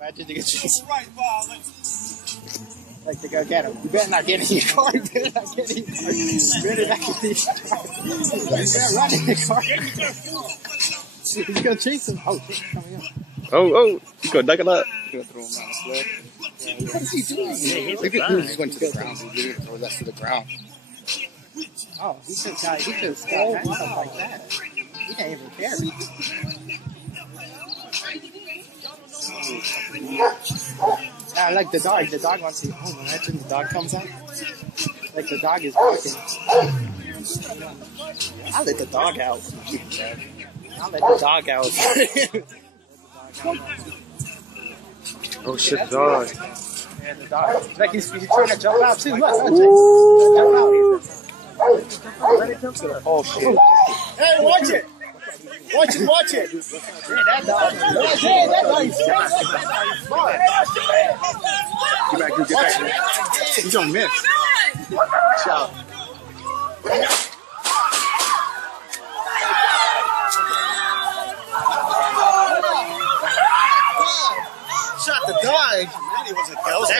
Imagine you get chased. Like to go get him. You better not get in your car. You better not get in your car. You better not get in your car. You better run in your car. He's gonna chase him. Oh, shit, coming up. Oh, he's gonna duck it up. He's gonna throw him down the slope. What is he doing? He just went to the ground. He didn't throw that to the ground. Oh, he just got handcuffed like that. He can't even carry. I like the dog. The dog wants to. Oh, imagine the dog comes out. Like the dog is walking. I'll let the dog out. I'll let the dog out. Oh shit, the dog. Yeah, the dog. Like he's trying to jump out too. Look, jump out. Let it jump. Oh shit. Hey, watch it. Watch it. Yeah, that dog. Yeah, that dog is smart. Get back. He's gonna miss. Shot. Shot the dog. Man, he was a ghost.